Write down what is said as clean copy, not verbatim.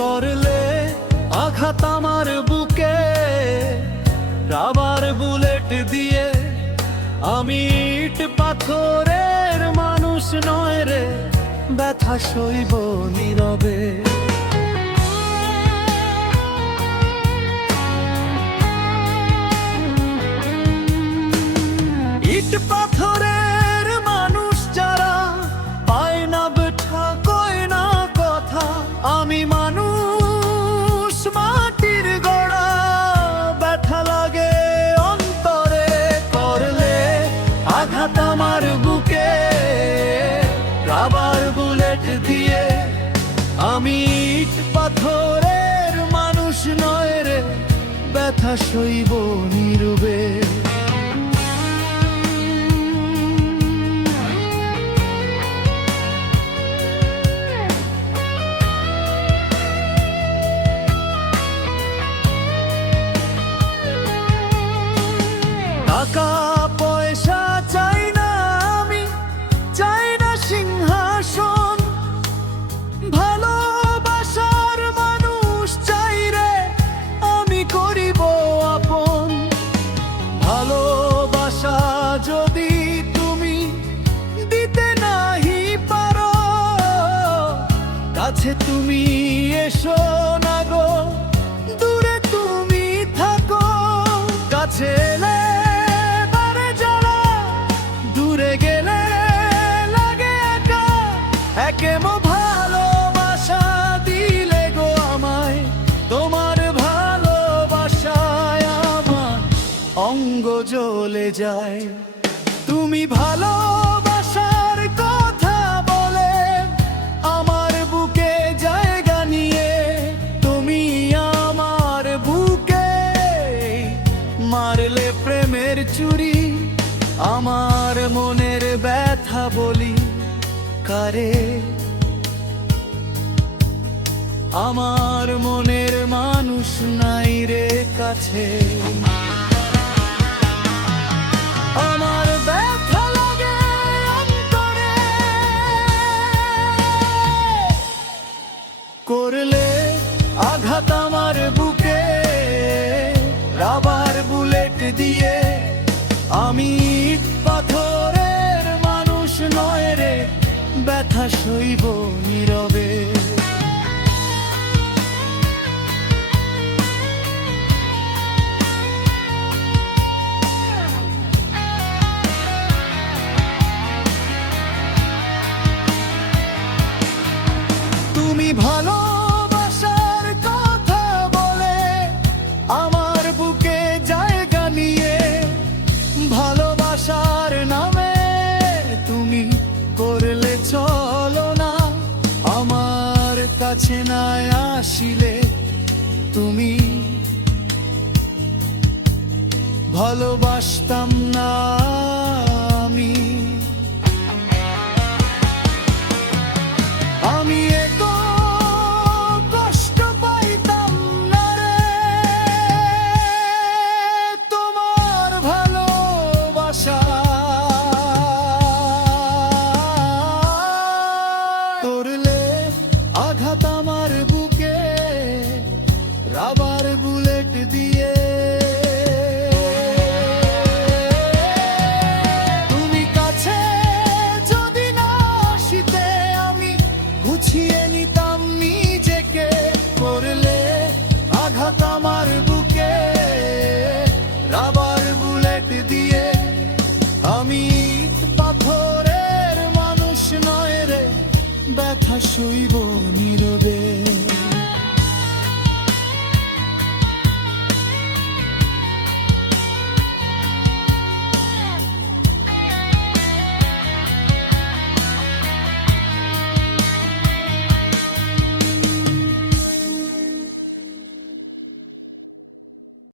করলে আঘাত আমার বুকে রাবার বুলেট দিয়ে, আমি ইট পাথরের মানুষ নয় রে, ব্যথা সইব নীরবে। ইট পাথরের মানুষ যারা পায় না ব্যথা, কয় না কথা, আমি মানুষ মাটির গড়া, ব্যথা লাগে অন্তরে। করলে আঘাত আমার বুকে রাবার বুলেট দিয়ে, আমি ইট পাথরের মানুষ নয় রে, ব্যথা সইব নীরবে। টাকা পয়সা চাই না আমি, চাই না সিংহাসন, ভালোবাসার মানুষ চাই রে, আমি করিব আপন। ভালোবাসা যদি তুমি দিতে নাহি পারো, কাছে তুমি এসো না গো, দূরে তুমি থাকো। কাছে এলে কেমন ভালোবাসা দিলে গো আমায়, তোমার ভালোবাসায় আমার অঙ্গ জ্বলে যায়। তুমি ভালোবাসার কথা বলে আমার বুকে জায়গা নিয়ে, তুমি আমার বুকে মারলে প্রেমের চুরি। আমার মনের ব্যথা বলি কারে, আমার মনের মানুষ নাই রে কাছে। আমার ব্যথা লাগে অন্তরে, করলে আঘাত আমার বুকে রাবার বুলেট দিয়ে, আমি ইট পাথরের মানুষ নয় রে, ব্যথা সইব নীরবে। তুমি ভালোবাসার কথা বলে আমার বুকে জায়গা নিয়ে, ভালোবাসার নামে তুমি করলে চলো না, আমার কাছে না আসিলে তুমি, ভালোবাসতাম না আমি। আমি এত কষ্ট পাইতাম না রে, তোমার ভালোবাসা করলে আঘাত আমার বুকে রাবার বুলেট দিয়ে। তুমি কাছে যদি না আসিতে, আমি গুছিয়ে নিতাম নিজেকে। করলে আঘাত আমার বুকে রাবার বুলেট দিয়ে, আমি পাথরের মানুষ নয় রে, ব্যথা সইব নীরবে।